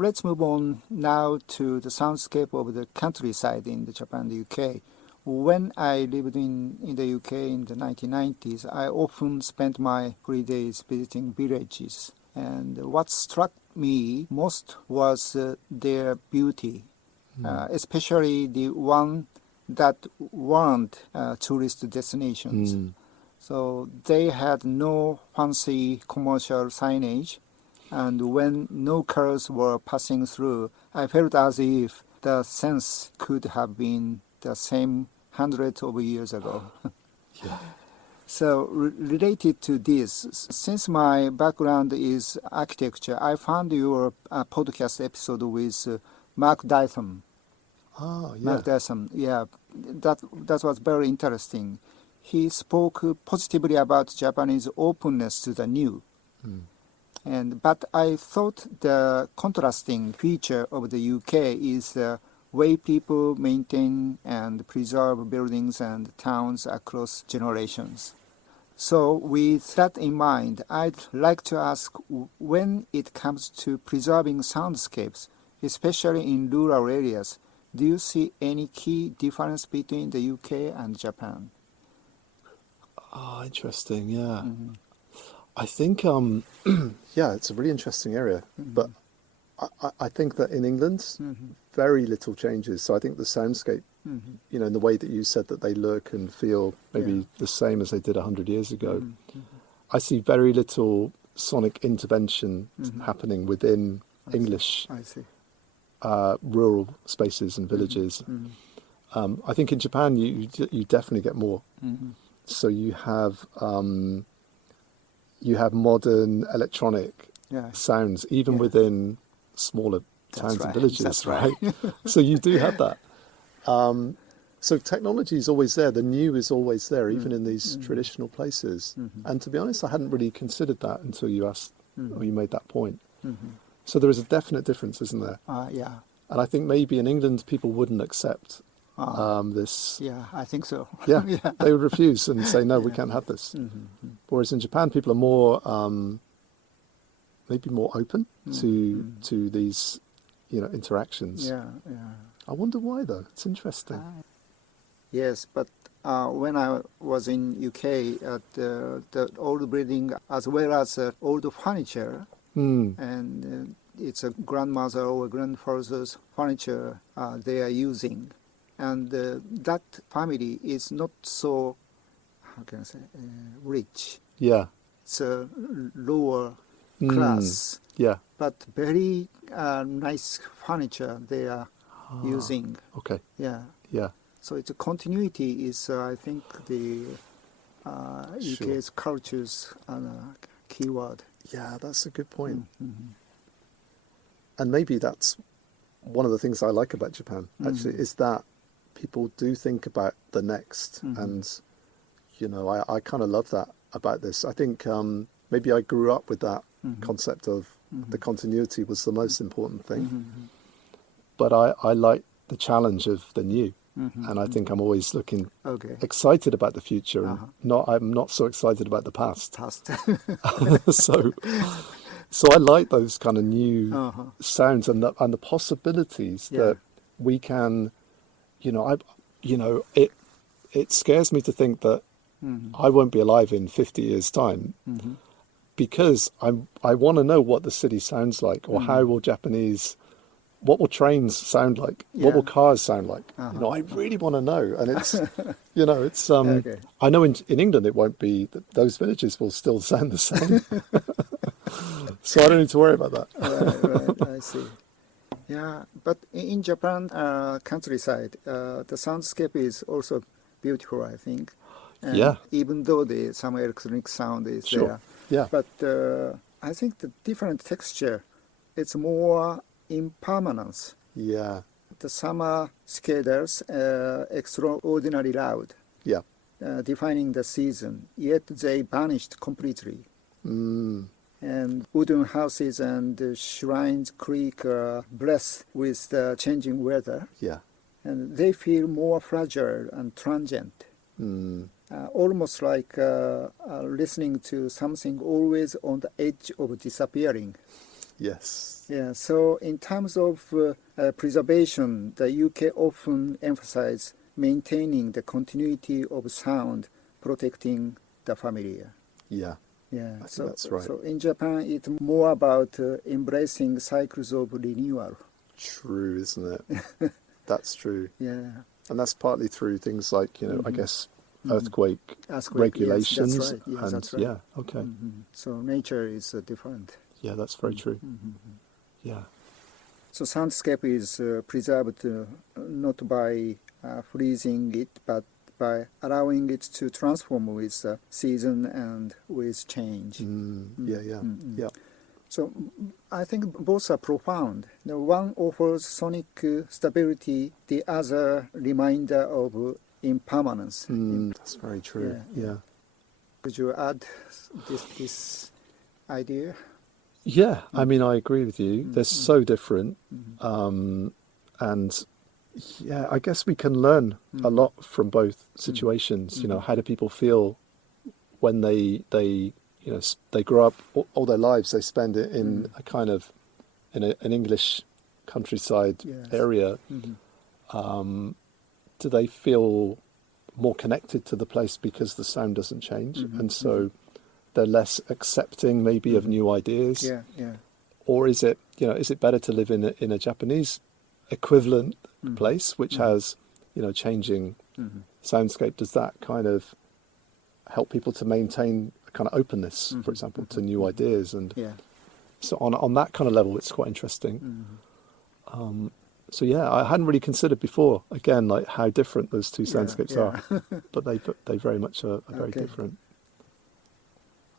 let's move on now to the soundscape of the countryside in the Japan and the UK. When I lived in the UK in the 1990s, I often spent my free days visiting villages. And what struck me most was their beauty, especially the one that weren't tourist destinations. So they had no fancy commercial signage, and when no cars were passing through, I felt as if the sense could have been the same hundreds of years ago. Yeah. So related to this, since my background is architecture, I found your podcast episode with Mark Dyson. Ah, yeah. Mark Dyson, yeah, that was very interesting. He spoke positively about Japanese openness to the new. But I thought the contrasting feature of the UK is the way people maintain and preserve buildings and towns across generations. So with that in mind, I'd like to ask, when it comes to preserving soundscapes, especially in rural areas, do you see any key difference between the UK and Japan? Ah, interesting, yeah. I think, yeah, it's a really interesting area, but I think that in England, very little changes. So I think the soundscape, you know, in the way that you said that they look and feel maybe the same as they did 100 years ago, I see very little sonic intervention happening within English rural spaces and villages. I think in Japan, you definitely get more. So you have modern electronic sounds, even within smaller towns and villages, That's right? So you do have that. So technology is always there. The new is always there, even in these traditional places. And to be honest, I hadn't really considered that until you asked, or you made that point. So there is a definite difference, isn't there? Yeah. And I think maybe in England, people wouldn't accept this. Yeah, I think so. Yeah, they would refuse and say, no, we can't have this. Whereas in Japan, people are more, maybe more open to these, you know, interactions. Yeah. I wonder why, though. It's interesting. Yes, but when I was in UK, at the old building as well as old furniture, and it's a grandmother or grandfather's furniture they are using. And that family is not so, how can I say, rich. Yeah. It's a lower class. Yeah. But very nice furniture they are using. Okay. Yeah. Yeah. So it's a continuity is, I think, the UK's culture's key word. Yeah, that's a good point. And maybe that's one of the things I like about Japan, actually, is that people do think about the next. And, you know, I kind of love that about this. I think maybe I grew up with that concept of the continuity was the most important thing. But I like the challenge of the new. And I think I'm always looking excited about the future. And I'm not so excited about the past. So I like those kind of new sounds and the possibilities that we can, you know, it scares me to think that I won't be alive in 50 years' time because I want to know what the city sounds like, or how will what will trains sound like? What will cars sound like? You know, I really want to know. And it's, you know, it's, I know in England it won't be, those villages will still sound the same. So I don't need to worry about that. Right, I see. Yeah, but in Japan, countryside, the soundscape is also beautiful, I think. And even though some electronic sound is there. Yeah. But I think the different texture, it's more impermanence. Yeah. The summer cicadas extraordinarily loud. Yeah. Defining the season, yet they vanished completely. And wooden houses and shrines creak breath with the changing weather. Yeah. And they feel more fragile and transient. Almost like listening to something always on the edge of disappearing. Yes. Yeah, so in terms of preservation, the UK often emphasize maintaining the continuity of sound, protecting the familiar. Yeah. Yeah, I think that's right. So in Japan, it's more about embracing cycles of renewal. True, isn't it? That's true. Yeah. And that's partly through things like, I guess, earthquake Yes, regulations. that's right. Yes, and that's right. yeah, okay. So nature is different. Yeah, that's very true. Yeah. So soundscape is preserved not by freezing it, but by allowing it to transform with season and with change. Yeah. So I think both are profound. The one offers sonic stability, the other reminder of impermanence. That's very true. Yeah. Could you add this idea? Yeah, I mean, I agree with you. They're so different. And yeah, I guess we can learn a lot from both situations. How do people feel when they grow up all their lives, they spend it in a kind of, in an English countryside area. Do they feel more connected to the place because the sound doesn't change? And so they're less accepting maybe of new ideas? Yeah. Or is it better to live in a Japanese equivalent place which has, changing soundscape? Does that kind of help people to maintain a kind of openness, for example, to new ideas? And so on that kind of level, it's quite interesting. So yeah, I hadn't really considered before, again, like how different those two soundscapes are, but they very much are very different.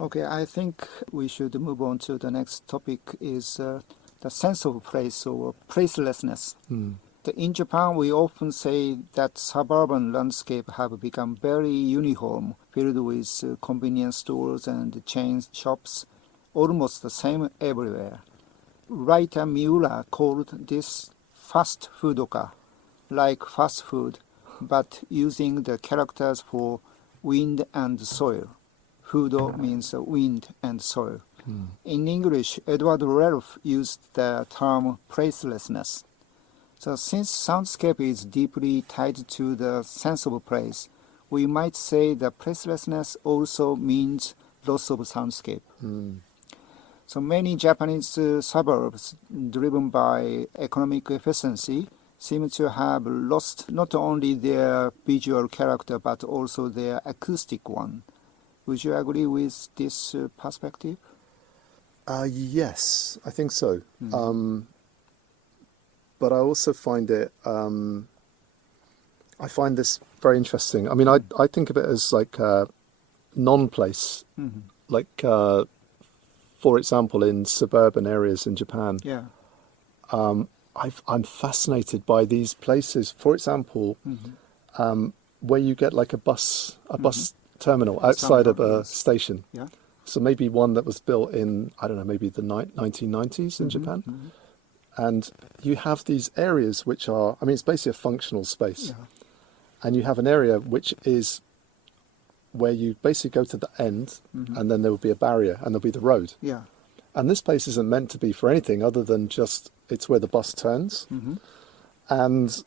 Okay, I think we should move on to the next topic is the sense of place or placelessness. In Japan, we often say that suburban landscape have become very uniform, filled with convenience stores and chain shops, almost the same everywhere. Writer Miura called this fast foodoka, like fast food, but using the characters for wind and soil. Fudo means wind and soil. In English, Edward Ralph used the term placelessness. So since soundscape is deeply tied to the sense of place, we might say that placelessness also means loss of soundscape. So many Japanese suburbs driven by economic efficiency seem to have lost not only their visual character but also their acoustic one. Would you agree with this perspective? Yes, I think so. But I also find it, I find this very interesting. I mean, I think of it as like a non-place, like, for example, in suburban areas in Japan. I'm fascinated by these places. For example, where you get like a bus terminal outside of a station. So maybe one that was built in, I don't know, maybe the 1990s in Japan. And you have these areas which are, I mean, it's basically a functional space. And you have an area which is where you basically go to the end and then there will be a barrier and there'll be the road. And this place isn't meant to be for anything other than just, it's where the bus turns. And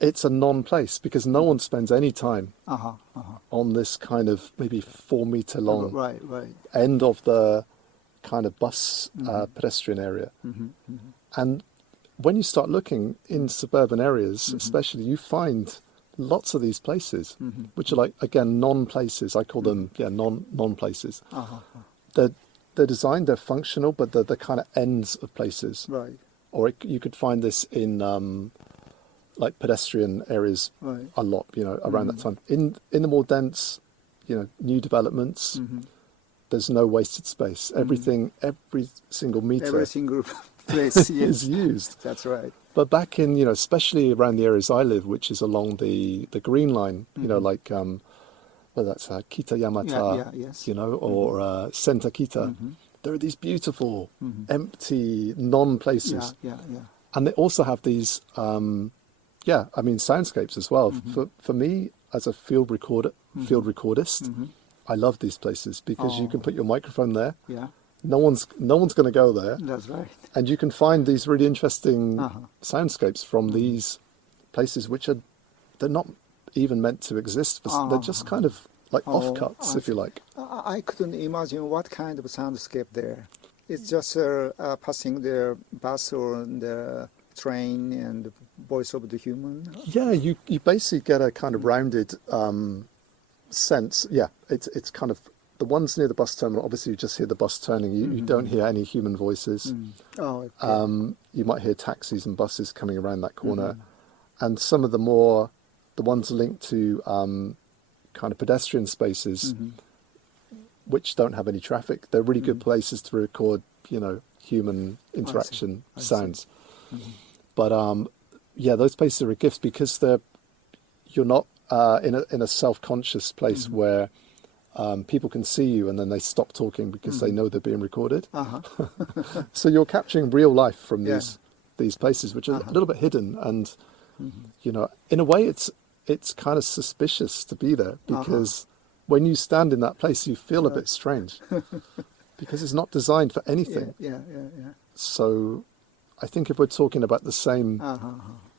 it's a non-place because no one spends any time on this kind of maybe 4 meter long end of the kind of bus pedestrian area. And when you start looking in suburban areas, especially, you find lots of these places, which are like, again, non-places. I call them, non-places. They're designed, they're functional, but they're the kind of ends of places. Or you could find this in like pedestrian areas a lot, around that time. In the more dense, new developments, there's no wasted space. Everything, every single meter, every single place is used. That's right. But back in, especially around the areas I live, which is along the Green Line, like, well, that's Kita-Yamata, or Senta Kita. There are these beautiful, empty, non-places. And they also have these, soundscapes as well. For me, as a field recordist, I love these places because you can put your microphone there no one's going to go there. That's right. And you can find these really interesting Uh-huh. soundscapes from these places they're not even meant to exist. They're just kind of like offcuts, if you like. I couldn't imagine what kind of soundscape there. It's just passing the bus or the train and the voice of the human. Yeah, you basically get a kind of rounded sense. Yeah, it's kind of the ones near the bus terminal. Obviously, you just hear the bus turning. You don't hear any human voices. Oh, okay. You might hear taxis and buses coming around that corner, and some of the ones linked to kind of pedestrian spaces, which don't have any traffic. They're really good places to record, human interaction sounds. But yeah, those places are a gift because you're not in a self-conscious place where people can see you and then they stop talking because they know they're being recorded. So you're capturing real life from these places, which are a little bit hidden, and in a way, it's kind of suspicious to be there because when you stand in that place, you feel a bit strange because it's not designed for anything. Yeah. So I think if we're talking about the same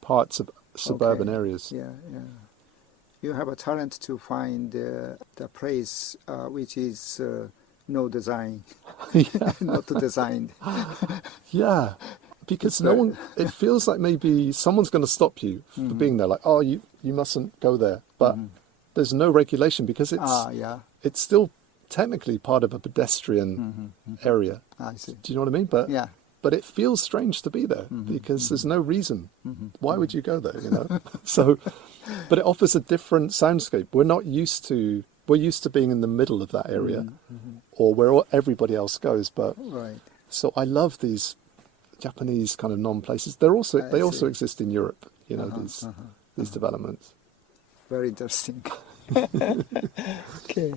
parts of suburban areries. Yeah. You have a talent to find the place which is no design, not designed. Yeah, because it feels like maybe someone's going to stop you for being there, like, oh, you mustn't go there. But there's no regulation because it's still technically part of a pedestrian area. I see. Do you know what I mean? But it feels strange to be there because there's no reason. Why would you go there, So, but it offers a different soundscape. We're used to being in the middle of that area or where everybody else goes. But so I love these Japanese kind of non-places. They also exist in Europe, these developments. Very interesting. Okay.